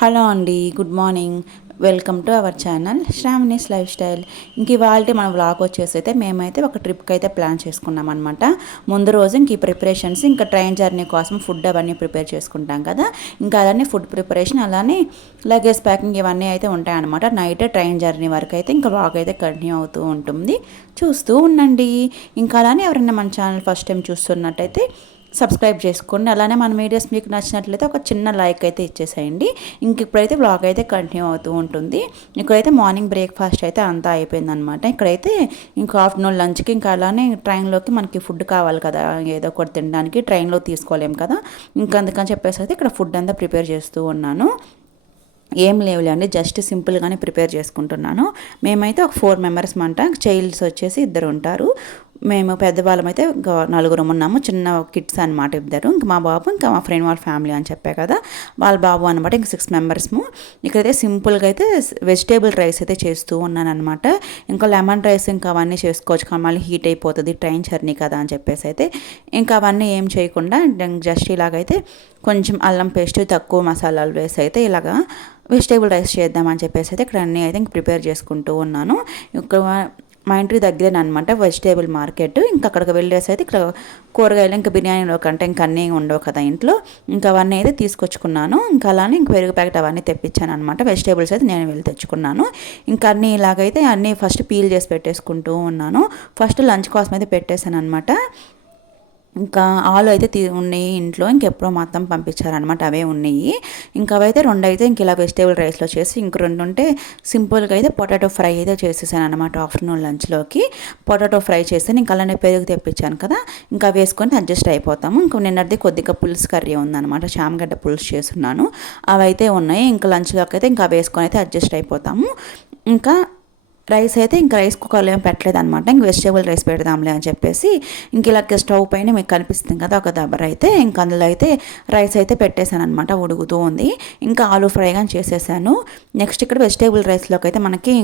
Hello అండి good morning. Welcome to our channel Sravani's life style. ఇంక ఇవాళ మన వ్లాగ్ వచ్చేసి అయితే మేమైతే ఒక ట్రిప్కి అయితే ప్లాన్ చేసుకున్నాం అనమాట ముందు రోజు ఇంక ఈ ప్రిపరేషన్స్ ఇంకా ట్రైన్ జర్నీ కోసం ఫుడ్ అవన్నీ ప్రిపేర్ చేసుకుంటాం కదా. ఇంకా అలానే ఫుడ్ ప్రిపరేషన్ అలానే లగేజ్ ప్యాకింగ్ ఇవన్నీ అయితే ఉంటాయన్నమాట నైట్ ట్రైన్ జర్నీ వరకు అయితే ఇంకా వ్లాగ్ అయితే కంటిన్యూ అవుతూ ఉంటుంది. చూస్తూ ఉండండి. ఇంకా అలానే ఎవరైనా మన ఛానల్ ఫస్ట్ టైం చూస్తున్నట్టయితే సబ్స్క్రైబ్ చేసుకోండి. అలానే మన వీడియోస్ మీకు నచ్చినట్లయితే ఒక చిన్న లైక్ అయితే ఇచ్చేసేయండి. ఇంక ఇప్పుడైతే బ్లాగ్ అయితే కంటిన్యూ అవుతూ ఉంటుంది. ఇక్కడైతే మార్నింగ్ బ్రేక్ఫాస్ట్ అయితే అంతా అయిపోయిందనమాట ఇక్కడైతే ఇంకా ఆఫ్టర్నూన్ లంచ్కి ఇంకా అలానే ట్రైన్లోకి మనకి ఫుడ్ కావాలి కదా. ఏదో ఒకటి తినడానికి ట్రైన్లో తీసుకోలేము కదా. ఇంకా అందుకని చెప్పేసి అయితే ఇక్కడ ఫుడ్ అంతా ప్రిపేర్ చేస్తూ ఉన్నాను. ఏం లేవులే అండి జస్ట్ సింపుల్గానే ప్రిపేర్ చేసుకుంటున్నాను. మేమైతే ఒక ఫోర్ మెంబర్స్ అంట చైల్డ్స్ వచ్చేసి ఇద్దరు ఉంటారు. మేము పెద్దవాళ్ళం అయితే నలుగురం ఉన్నాము. చిన్న కిడ్స్ అనమాట ఇద్దరు. ఇంకా మా బాబు ఇంకా మా ఫ్రెండ్ వాళ్ళ ఫ్యామిలీ అని చెప్పా కదా. వాళ్ళ బాబు అనమాట ఇంక సిక్స్ మెంబర్స్ము ఇక్కడైతే సింపుల్గా అయితే వెజిటేబుల్ రైస్ అయితే చేస్తూ ఉన్నాను అనమాట ఇంకా లెమన్ రైస్ ఇంకా అవన్నీ చేసుకోవచ్చు. కానీ మళ్ళీ హీట్ అయిపోతుంది ట్రైన్ జర్నీ కదా అని చెప్పేసి అయితే. ఇంకా అవన్నీ ఏం చేయకుండా జస్ట్ ఇలాగైతే కొంచెం అల్లం పేస్ట్ తక్కువ మసాలాలు వేసి అయితే ఇలాగా వెజిటేబుల్ రైస్ చేద్దామని చెప్పేసి అయితే ఇక్కడ అన్నీ అయితే ప్రిపేర్ చేసుకుంటూ ఉన్నాను. ఇక్కడ మా ఇంటికి దగ్గర అనమాట వెజిటేబుల్ మార్కెట్ ఇంకా అక్కడికి వెళ్ళేసి అయితే ఇక్కడ కూరగాయలు ఇంకా బిర్యానీలో కంటే ఇంకా అన్నీ ఉండవు కదా ఇంట్లో. ఇంకా అవన్నీ అయితే తీసుకొచ్చుకున్నాను. ఇంకా అలానే ఇంక పెరుగు ప్యాకెట్ అవన్నీ తెప్పించాను అనమాట వెజిటేబుల్స్ అయితే నేను వెళ్ళి తెచ్చుకున్నాను. ఇంకా అన్నీ ఇలాగైతే అన్నీ ఫస్ట్ పీల్ చేసి పెట్టేసుకుంటూ ఉన్నాను. ఫస్ట్ లంచ్ కోసం అయితే పెట్టేశాను అనమాట ఇంకా ఆలు అయితే తీ ఉన్నాయి ఇంట్లో ఇంకెప్పుడో మొత్తం పంపించారనమాట అవే ఉన్నాయి. ఇంకా అవైతే రెండు అయితే ఇంక ఇలా వెజిటేబుల్ రైస్లో చేసి ఇంక రెండు ఉంటే సింపుల్గా అయితే పొటాటో ఫ్రై అయితే చేసేసాను అనమాట ఆఫ్టర్నూన్ లంచ్లోకి. పొటాటో ఫ్రై చేస్తే ఇంకా అలానే పెరుగు తెప్పించాను కదా ఇంకా వేసుకొని అడ్జస్ట్ అయిపోతాము. ఇంకా నిన్నటిది కొద్దిగా పులుసు కర్రీ ఉందన్నమాట చామగడ్డ పులుసు చేస్తున్నాను. అవైతే ఉన్నాయి ఇంకా లంచ్లోకి అయితే ఇంకా వేసుకొని అయితే అడ్జస్ట్ అయిపోతాము. ఇంకా రైస్ అయితే ఇంకా రైస్ కుక్కర్లో ఏం పెట్టలేదు అనమాట ఇంక వెజిటేబుల్ రైస్ పెడదాంలే అని చెప్పేసి ఇంక ఇలా స్టవ్ పైన మీకు కనిపిస్తుంది కదా ఒక దబ్బర అయితే ఇంక అందులో అయితే రైస్ అయితే పెట్టేశాను అనమాట ఉడుగుతూ ఉంది. ఇంకా ఆలూ ఫ్రై కానీ చేసేసాను. నెక్స్ట్ ఇక్కడ వెజిటేబుల్ రైస్లోకి అయితే మనకి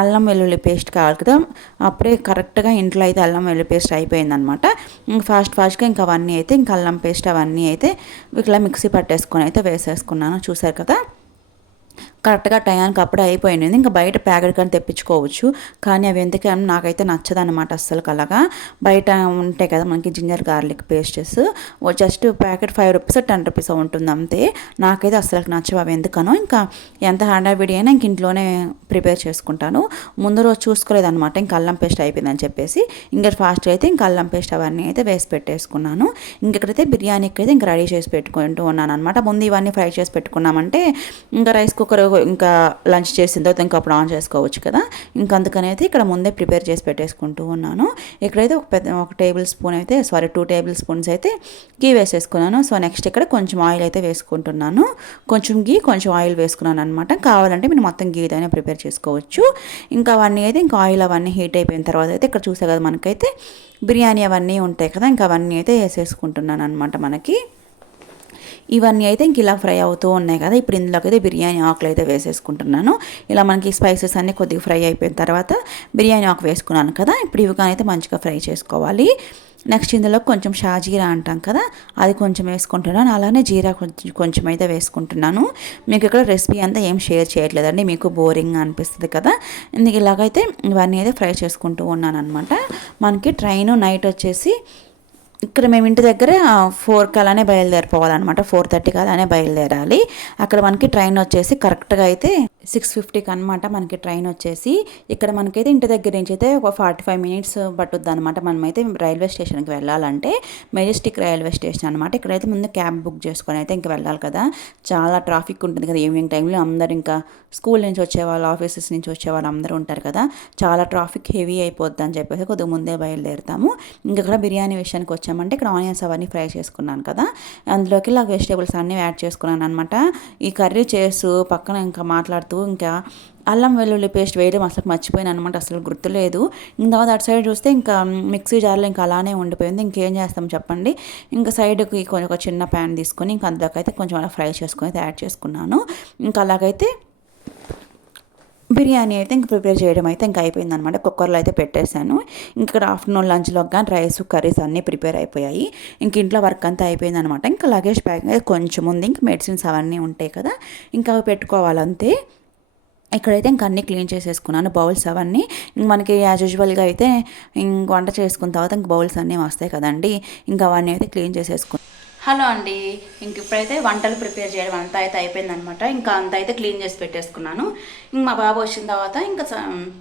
అల్లం వెల్లుల్లి పేస్ట్ కావాలి కదా. అప్పుడే కరెక్ట్గా ఇంట్లో అయితే అల్లం వెల్లుల్లి పేస్ట్ అయిపోయిందనమాట ఇంక ఫాస్ట్ ఫాస్ట్గా ఇంకా అవన్నీ అయితే ఇంకా అల్లం పేస్ట్ అవన్నీ అయితే ఇట్లా మిక్సీ పట్టేసుకొని అయితే వేసేసుకున్నాను. చూసారు కదా? కరెక్ట్గా టయానికి అప్పుడే అయిపోయింది ఇంకా బయట ప్యాకెట్ కానీ తెప్పించుకోవచ్చు. కానీ అవి ఎందుకని నాకైతే నచ్చదనమాట అస్సలు అలాగా బయట ఉంటాయి కదా మనకి ginger garlic pastes. Just packet five rupees ten rupees ఉంటుంది అంతే. నాకైతే అస్సలు నచ్చవు అవి ఎందుకనో. ఇంకా ఎంత హ్యాండ్ అయినా ఇంక ఇంట్లోనే ప్రిపేర్ చేసుకుంటాను. ముందు రోజు చూసుకోలేదనమాట ఇంకా అల్లం పేస్ట్ అయిపోయిందని చెప్పేసి ఇంకా ఫాస్ట్ అయితే ఇంకా అల్లం పేస్ట్ అవన్నీ అయితే వేసి పెట్టేసుకున్నాను. ఇంకెక్కడైతే బిర్యానీకి అయితే ఇంకా రెడీ చేసి పెట్టుకుంటూ ఉన్నాను అనమాట ముందు ఇవన్నీ ఫ్రై చేసి పెట్టుకున్నామంటే ఇంకా రైస్ కుక్కర్ ఇంకా లంచ్ చేసిన తర్వాత ఇంకా అప్పుడు ఆన్ చేసుకోవచ్చు కదా. ఇంకా అందుకని అయితే ఇక్కడ ముందే ప్రిపేర్ చేసి పెట్టేసుకుంటూ ఉన్నాను. ఇక్కడైతే ఒక పెద్ద ఒక టేబుల్ స్పూన్ అయితే సారీ టూ టేబుల్ స్పూన్స్ అయితే గీ వేసేసుకున్నాను. సో నెక్స్ట్ ఇక్కడ కొంచెం ఆయిల్ అయితే వేసుకుంటున్నాను. కొంచెం గీ కొంచెం ఆయిల్ వేసుకున్నాను అనమాట కావాలంటే మీరు మొత్తం గీదైనా ప్రిపేర్ చేసుకోవచ్చు. ఇంకా అవన్నీ అయితే ఇంకా ఆయిల్ అవన్నీ హీట్ అయిపోయిన తర్వాత అయితే ఇక్కడ చూసే కదా మనకైతే బిర్యానీ అవన్నీ ఉంటాయి కదా. ఇంకా అవన్నీ అయితే వేసేసుకుంటున్నాను అనమాట మనకి. ఇవన్నీ అయితే ఇంక ఇలా ఫ్రై అవుతూ ఉన్నాయి కదా. ఇప్పుడు ఇందులోకి అయితే బిర్యానీ ఆకులు అయితే వేసేసుకుంటున్నాను. ఇలా మనకి స్పైసెస్ అన్నీ కొద్దిగా ఫ్రై అయిపోయిన తర్వాత బిర్యానీ ఆకు వేసుకున్నాను కదా. ఇప్పుడు ఇవి అయితే మంచిగా ఫ్రై చేసుకోవాలి. నెక్స్ట్ ఇందులో కొంచెం షాజీరా అంటాం కదా. అది కొంచెం వేసుకుంటున్నాను. అలానే జీరా కొంచెం కొంచెం అయితే వేసుకుంటున్నాను. మీకు ఇక్కడ రెసిపీ అంతా ఏం షేర్ చేయట్లేదండి. మీకు బోరింగ్ అనిపిస్తుంది కదా. ఇందుకు ఇలాగైతే ఇవన్నీ అయితే ఫ్రై చేసుకుంటూ ఉన్నాను అనమాట మనకి ట్రైన్ నైట్ వచ్చేసి ఇక్కడ మేము ఇంటి దగ్గర ఫోర్కి అలానే బయలుదేరిపోవాలన్నమాట. ఫోర్ థర్టీకి అలానే బయలుదేరాలి. అక్కడ మనకి ట్రైన్ వచ్చేసి కరెక్ట్గా అయితే సిక్స్ ఫిఫ్టీకి అనమాట మనకి ట్రైన్ వచ్చేసి. ఇక్కడ మనకైతే ఇంటి దగ్గర నుంచి అయితే ఒక ఫార్టీ ఫైవ్ మినిట్స్ పట్టుద్ది అనమాట మనమైతే రైల్వే స్టేషన్కి వెళ్ళాలంటే మెజెస్టిక్ రైల్వే స్టేషన్ అనమాట ఇక్కడైతే ముందు క్యాబ్ బుక్ చేసుకొని అయితే ఇంకా వెళ్ళాలి కదా. చాలా ట్రాఫిక్ ఉంటుంది కదా. ఈవినింగ్ టైంలో అందరు ఇంకా స్కూల్ నుంచి వచ్చేవాళ్ళు ఆఫీసెస్ నుంచి వచ్చేవాళ్ళు అందరూ ఉంటారు కదా. చాలా ట్రాఫిక్ హెవీ అయిపోద్ది అని చెప్పేసి కొద్దిగా ముందే బయలుదేరుతాము. ఇంకా ఇక్కడ బిర్యానీ విషయానికి వచ్చామంటే ఇక్కడ ఆనియన్స్ అవన్నీ ఫ్రై చేసుకున్నాను కదా. అందులోకి ఇలా వెజిటేబుల్స్ అన్నీ యాడ్ చేసుకున్నాను అనమాట ఈ కర్రీ చేస్తూ పక్కన ఇంకా మాట్లాడుతూ ఇంకా అల్లం వెల్లుల్లి పేస్ట్ వేయడం అసలు మర్చిపోయాను అనమాట అసలు గుర్తులేదు. ఇంకా తర్వాత అటు సైడ్ చూస్తే ఇంకా మిక్సీ జార్లో ఇంకా అలానే ఉండిపోయింది. ఇంకేం చేస్తాం చెప్పండి. ఇంకా సైడ్కి కొంచెం ఒక చిన్న ప్యాన్ తీసుకొని ఇంకా అందులోకైతే కొంచెం అలా ఫ్రై చేసుకొని అయితే యాడ్ చేసుకున్నాను. ఇంకా అలాగైతే బిర్యానీ అయితే ఇంక ప్రిపేర్ చేయడం అయితే ఇంకా అయిపోయింది అనమాట కుక్కర్లో అయితే పెట్టేశాను. ఇక్కడ ఆఫ్టర్నూన్ లంచ్లో కానీ రైస్ కర్రీస్ అన్నీ ప్రిపేర్ అయిపోయాయి. ఇంక ఇంట్లో వర్క్ అంతా అయిపోయింది అనమాట ఇంకా లగేజ్ ప్యాకింగ్ అయితే కొంచెం ఉంది. ఇంక మెడిసిన్స్ అవన్నీ ఉంటాయి కదా. ఇంకా అవి పెట్టుకోవాలంతే. ఇక్కడైతే ఇంక అన్నీ క్లీన్ చేసేసుకున్నాను బౌల్స్ అవన్నీ. ఇంక మనకి యాజ్ యూజువల్గా అయితే ఇంక వంట చేసుకున్న తర్వాత ఇంక బౌల్స్ అన్నీ వస్తాయి కదండి. ఇంకా అవన్నీ అయితే క్లీన్ చేసేసుకున్నాను హలో అండి. ఇంక ఇప్పుడైతే వంటలు ప్రిపేర్ చేయడం అంతా అయితే అయిపోయిందనమాట. ఇంకా అంతా అయితే క్లీన్ చేసి పెట్టేసుకున్నాను. ఇంక మా బాబు వచ్చిన తర్వాత ఇంకా స-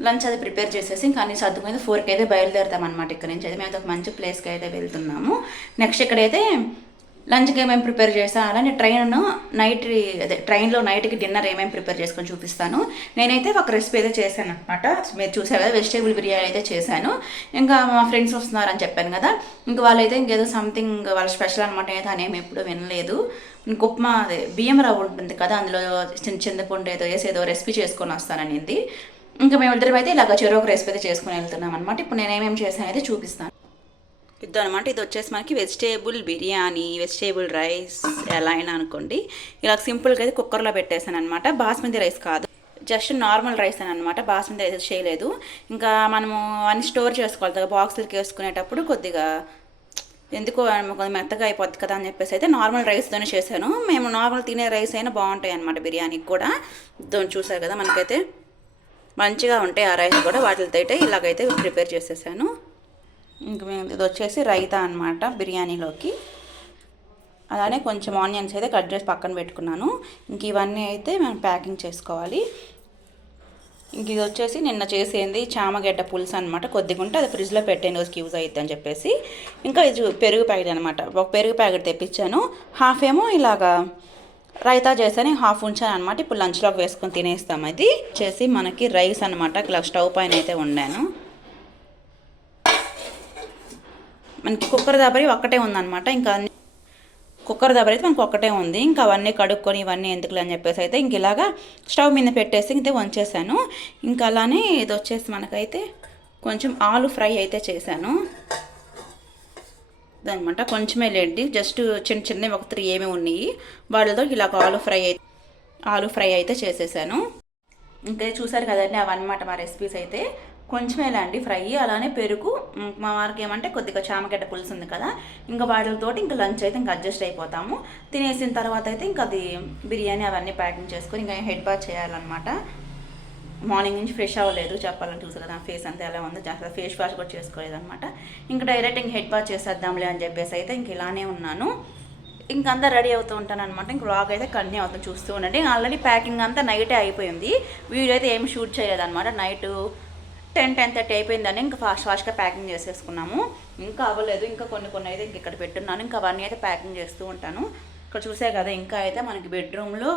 లంచ్ అది ప్రిపేర్ చేసేసి ఇంకా అన్ని సర్దుకుని ఫోర్కి అయితే బయలుదేరుతాం అనమాట ఇక్కడ నుంచి. అయితే మేము అయితే ఒక మంచి ప్లేస్కి అయితే వెళ్తున్నాము. నెక్స్ట్ ఇక్కడైతే లంచ్కి ఏమేమి ప్రిపేర్ చేస్తాను అలానే ట్రైన్ నైట్ అదే ట్రైన్లో నైట్కి డిన్నర్ ఏమేమి ప్రిపేర్ చేసుకొని చూపిస్తాను. నేనైతే ఒక రెసిపీ అయితే చేశాను అనమాట మీరు చూసారు కదా వెజిటేబుల్ బిర్యానీ అయితే చేశాను. ఇంకా మా ఫ్రెండ్స్ వస్తున్నారని చెప్పాను కదా. ఇంకా వాళ్ళైతే ఇంకేదో సంథింగ్ వాళ్ళ స్పెషల్ అనమాట అయితే అనేమి ఎప్పుడు వినలేదు. ఇంక ఉప్మా అదే బియ్యం రవ్వ ఉంటుంది కదా అందులో చిన్న చింతపండు ఏదో వేసి ఏదో రెసిపీ చేసుకొని వస్తాననింది ఇంకా మేమిద్దరం అయితే ఇలాగ చెరువు ఒక రెసిపీ అయితే చేసుకొని వెళ్తున్నాం అనమాట ఇప్పుడు నేను ఏమేమి చేశాను అయితే చూపిస్తాను. ఇది అనమాట ఇది వచ్చేసి మనకి వెజిటేబుల్ బిర్యానీ వెజిటేబుల్ రైస్ ఎలా అయినా అనుకోండి. ఇలా సింపుల్గా అయితే కుక్కర్లో పెట్టేశాను అనమాట బాస్మతి రైస్ కాదు. జస్ట్ నార్మల్ రైస్ అని అనమాట బాస్మతి రైస్ చేయలేదు. ఇంకా మనము అన్ని స్టోర్ చేసుకోవాలి కదా బాక్సులకి వేసుకునేటప్పుడు కొద్దిగా ఎందుకో కొంచెం మెత్తగా అయిపోద్ది కదా అని చెప్పేసి అయితే నార్మల్ రైస్తోనే చేశాను. మేము నార్మల్ తినే రైస్ అయినా బాగుంటాయి అనమాట బిర్యానీకి కూడా. దాన్ని చూసారు కదా మనకైతే మంచిగా ఉంటాయి ఆ రైస్ కూడా. వాటితో అయితే ఇలాగైతే ప్రిపేర్ చేసేసాను. ఇంక మేము ఇది వచ్చేసి రైతా అనమాట బిర్యానీలోకి. అలానే కొంచెం ఆనియన్స్ అయితే కట్ చేసి పక్కన పెట్టుకున్నాను. ఇంక ఇవన్నీ అయితే మనం ప్యాకింగ్ చేసుకోవాలి. ఇంక ఇది వచ్చేసి నిన్న చేసేది చామగడ్డ పులుసు అనమాట కొద్దిగా ఉంటే అది ఫ్రిడ్జ్లో పెట్టే రోజుకి యూజ్ అవుతుంది అని చెప్పేసి. ఇంకా ఇది పెరుగు ప్యాకెట్ అనమాట ఒక పెరుగు ప్యాకెట్ తెప్పించాను. హాఫ్ ఏమో ఇలాగా రైతా చేసాను హాఫ్ ఉంచాను అనమాట ఇప్పుడు లంచ్లోకి వేసుకొని తినేస్తాం అది. చేసి మనకి రైస్ అనమాట ఇలా స్టవ్ పైన అయితే వండాను. మనకి కుక్కర్ దాబరి ఒక్కటే ఉందన్నమాట. ఇంకా కుక్కర్ దాబరి అయితే మనకు ఒక్కటే ఉంది. ఇంకా అవన్నీ కడుక్కొని ఇవన్నీ ఎందుకులే అని చెప్పేసి అయితే ఇంక ఇలాగా స్టవ్ మీద పెట్టేసి ఇంతే వంచేసాను. ఇంకా అలానే ఇది వచ్చేసి మనకైతే కొంచెం ఆలు ఫ్రై అయితే చేశాను. అనమాట కొంచెమే లేండి. జస్ట్ చిన్న చిన్నవి ఒక త్రీ ఏమి ఉన్నాయి. వాళ్ళతో ఇలాగ ఆలు ఫ్రై అయితే ఆలు ఫ్రై అయితే చేసేసాను. ఇంకా చూసారు కదండి అవన్నమాట మా రెసిపీస్ అయితే. కొంచెమేలా అండి ఫ్రై అలానే పెరుగు. మా వారికి ఏమంటే కొద్దిగా చామగడ్డ పులుసు ఉంది కదా ఇంకా వాటితోటి ఇంకా లంచ్ అయితే ఇంకా అడ్జస్ట్ అయిపోతాము. తినేసిన తర్వాత అయితే ఇంకా అది బిర్యానీ అవన్నీ ప్యాకింగ్ చేసుకొని ఇంకా హెడ్ బాత్ చేయాలన్నమాట. మార్నింగ్ నుంచి ఫ్రెష్ అవ్వలేదు చెప్పాలని చూసారు కదా ఫేస్ అంతా ఎలా ఉందో జాగ్రత్త ఫేస్ వాష్ కూడా చేసుకోలేదు అనమాట ఇంకా డైరెక్ట్ ఇంక హెడ్ వాష్ చేసేద్దాంలే అని చెప్పేసి అయితే ఇంక ఇలానే ఉన్నాను. ఇంక అంతా రెడీ అవుతూ ఉంటాను అనమాట ఇంక వ్లాగ్ అయితే కంటిన్యూ అవుతుంది చూస్తూ ఉండండి. ఆల్రెడీ ప్యాకింగ్ అంతా నైటే అయిపోయింది. వీడియో అయితే ఏమి షూట్ చేయలేదన్నమాట. నైట్ టెన్ టెన్ థర్టీ అయిపోయిందని ఇంకా ఫాస్ట్ ఫాస్ట్గా ప్యాకింగ్ చేసేసుకున్నాము. ఇంకా అవ్వలేదు ఇంకా కొన్ని కొన్ని అయితే ఇంక ఇక్కడ పెట్టున్నాను. ఇంకా అవన్నీ అయితే ప్యాకింగ్ చేస్తూ ఉంటాను. ఇక్కడ చూసే కదా ఇంకా అయితే మనకి బెడ్రూమ్లో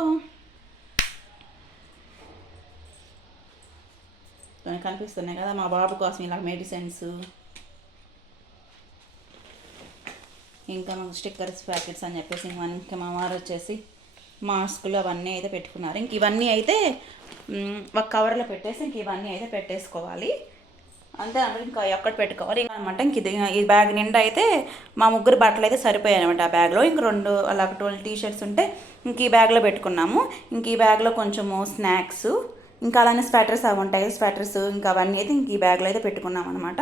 కనిపిస్తున్నాయి కదా మా బాబు కోసం ఇలా మెడిసిన్స్ ఇంకా స్టిక్కర్స్ ప్యాకెట్స్ అని చెప్పేసి ఇంకా మా వారు వచ్చేసి మాస్కులు అవన్నీ అయితే పెట్టుకున్నారు. ఇంక ఇవన్నీ అయితే ఒక కవర్లో పెట్టేసి ఇంక ఇవన్నీ అయితే పెట్టేసుకోవాలి. అంతే అంటే ఇంకా ఎక్కడ పెట్టుకోవాలి? ఇంకా అనమాట ఇంక ఇది ఈ బ్యాగ్ నిండా అయితే మా ముగ్గురు బట్టలు అయితే సరిపోయాయి అనమాట ఆ బ్యాగ్లో. ఇంక రెండు అలా ట్వెల్వ్ టీ షర్ట్స్ ఉంటే ఇంక ఈ బ్యాగ్లో పెట్టుకున్నాము. ఇంక ఈ బ్యాగ్లో కొంచెము స్నాక్స్ ఇంకా అలానే స్వెటర్స్ అవి ఉంటాయి. స్వెటర్స్ ఇంకా అవన్నీ అయితే ఇంక ఈ బ్యాగ్లో అయితే పెట్టుకున్నాం అనమాట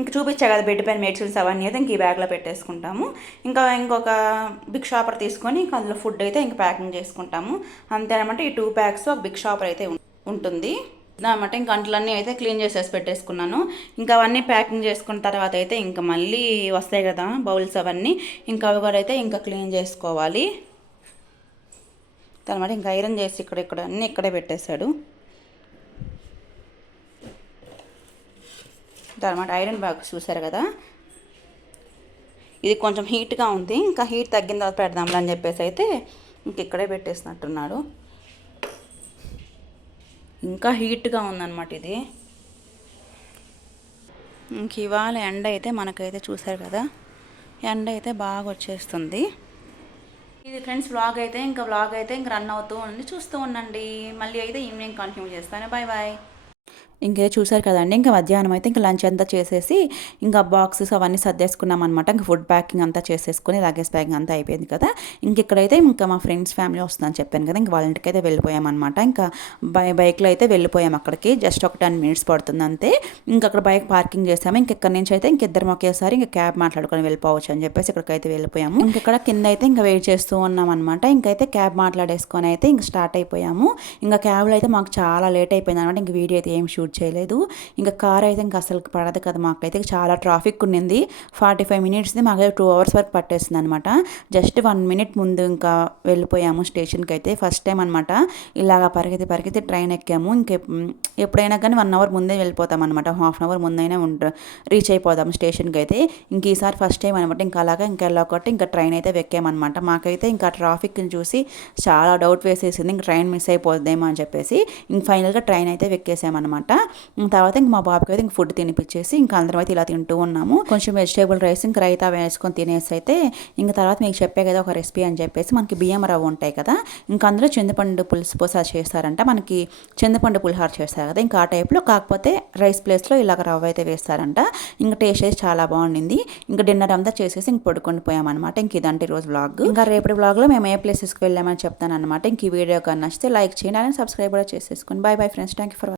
ఇంక చూపించా కదా బెడ్ పైన మెడిసిన్స్ అవన్నీ అయితే ఇంక ఈ బ్యాగ్లో పెట్టేసుకుంటాము. ఇంకా ఇంకొక బిగ్ షాపర్ తీసుకొని ఇంకా అందులో ఫుడ్ అయితే ఇంక ప్యాకింగ్ చేసుకుంటాము. అంతేనమాట ఈ టూ ప్యాక్స్ ఒక బిగ్ షాపర్ అయితే ఉంటుంది. అనమాట ఇంక అంట్లన్నీ అయితే క్లీన్ చేసేసి పెట్టేసుకున్నాను. ఇంకా అవన్నీ ప్యాకింగ్ చేసుకున్న తర్వాత అయితే ఇంకా మళ్ళీ వస్తాయి కదా బౌల్స్ అవన్నీ. ఇంకా అవి కూడా అయితే ఇంకా క్లీన్ చేసుకోవాలి. తర్వాత ఇంకా ఐరన్ చేసి ఇక్కడ ఇక్కడ అన్నీ ఇక్కడే పెట్టేశాడు. అనమాట ఐరన్ బాక్స్ చూసారు కదా? ఇది కొంచెం హీట్గా ఉంది. ఇంకా హీట్ తగ్గిన తర్వాత పెడదాంలే అని చెప్పేసి అయితే ఇంక ఇక్కడే పెట్టేసినట్టున్నాడు. ఇంకా హీట్గా ఉందన్నమాట ఇది. ఇంక ఇవాళ ఎండ అయితే మనకైతే చూసారు కదా? ఎండ అయితే బాగా వచ్చేస్తుంది. ఇది ఫ్రెండ్స్ వ్లాగ్ అయితే ఇంకా వ్లాగ్ అయితే ఇంకా రన్ అవుతూ ఉంది. చూస్తూ ఉండండి. మళ్ళీ అయితే ఈవినింగ్ కంటిన్యూ చేస్తాను. బాయ్ బాయ్ ఇంకే చూసారు కదండి. ఇంకా మధ్యాహ్నం అయితే ఇంకా లంచ్ అంతా చేసేసి ఇంకా బాక్సెస్ అవన్నీ సర్దేసుకున్నాం అనమాట ఇంకా ఫుడ్ ప్యాకింగ్ అంతా చేసేసుకుని లగేజ్ ప్యాకింగ్ అంతా అయిపోయింది కదా. ఇంక ఇక్కడైతే ఇంకా మా ఫ్రెండ్స్ ఫ్యామిలీ వస్తుందని చెప్పాను కదా. ఇంకా వాళ్ళ ఇంటికి అయితే వెళ్ళిపోయామన్నమాట ఇంకా బై బైక్లో అయితే వెళ్ళిపోయాం అక్కడికి. జస్ట్ ఒక టెన్ మినిట్స్ పడుతుంది అంతే. ఇంకా అక్కడ బైక్ పార్కింగ్ చేసాము. ఇంక ఇక్కడ నుంచి అయితే ఇంకిద్దరం ఒకేసారి ఇంకా క్యాబ్ మాట్లాడుకొని వెళ్ళిపోవచ్చు అని చెప్పేసి ఇక్కడికైతే వెళ్ళిపోయాము. ఇంకక్కడ కింద అయితే ఇంకా వెయిట్ చేస్తూ ఉన్నాం అనమాట ఇంకైతే క్యాబ్ మాట్లాడేసుకొని అయితే ఇంక స్టార్ట్ అయిపోయాము. ఇంకా క్యాబ్లో అయితే మాకు చాలా లేట్ అయిపోయింది అనమాట ఇంక వీడియో అయితే ఏం షూట్ చేయలేదు. ఇంకా కార్ అయితే ఇంకా అసలు పడదు కదా మాకైతే. చాలా ట్రాఫిక్ ఉన్నింది. ఫార్టీ ఫైవ్ మినిట్స్ది మాకైతే టూ అవర్స్ వరకు పట్టేస్తుంది అనమాట జస్ట్ వన్ మినిట్ ముందు ఇంకా వెళ్ళిపోయాము స్టేషన్కి అయితే ఫస్ట్ టైం అనమాట ఇలాగ పరిగెత్తి పరిగెత్తి ట్రైన్ ఎక్కాము. ఇంక ఎప్పుడైనా కానీ వన్ అవర్ ముందే వెళ్ళిపోతాం అనమాట హాఫ్ అన్ అవర్ ముందైనా ఉంటా రీచ్ అయిపోదాం స్టేషన్కి అయితే ఇంక ఈసారి ఫస్ట్ టైం అనమాట ఇంకా అలాగా ఇంకా వెళ్ళకొట్టి ఇంకా ట్రైన్ అయితే వెక్కామన్నమాట. మాకైతే ఇంకా ట్రాఫిక్ని చూసి చాలా డౌట్ వేసేసింది. ఇంక ట్రైన్ మిస్ అయిపోద్దేమో అని చెప్పేసి. ఇంక ఫైనల్గా ట్రైన్ అయితే వెక్కేసామన్నమాట. తర్వాత ఇంక మా బాబుకి అయితే ఇంక ఫుడ్ తినిపించేసి ఇంకా అందరం అయితే ఇలా తింటూ ఉన్నాము. కొంచెం వెజిటేబుల్ రైస్ ఇంకా రైతా వేసుకొని తినేసి అయితే ఇంకా తర్వాత మీకు చెప్పే కదా ఒక రెసిపీ అని చెప్పేసి మనకి బియ్యం రవ్వ ఉంటాయి కదా ఇంకా అందులో చింతపండు పులుసు పోసా చేస్తారంట. మనకి చింతపండు పులిహార చేస్తారు కదా ఇంకా ఆ టైప్లో కాకపోతే రైస్ ప్లేస్లో ఇలాగ రవ్వ అయితే వేస్తారంట. ఇంకా టేస్ట్ అయితే చాలా బాగుండింది. ఇంకా డిన్నర్ అంతా చేసేసి ఇంక పడుకొని పోయామన్నమాట. ఇంక ఇదంటే ఈరోజు బ్లాగ్ ఇంకా రేపటి బ్లాగ్లో మేము ఏ ప్లేసెస్కి వెళ్ళామని చెప్తాను అనమాట ఇంక ఈ వీడియో కానీ నచ్చితే లైక్ చేయండి అలానే సబ్స్క్రైబ్ కూడా చేసేసుకోండి. Bye bye friends thank you for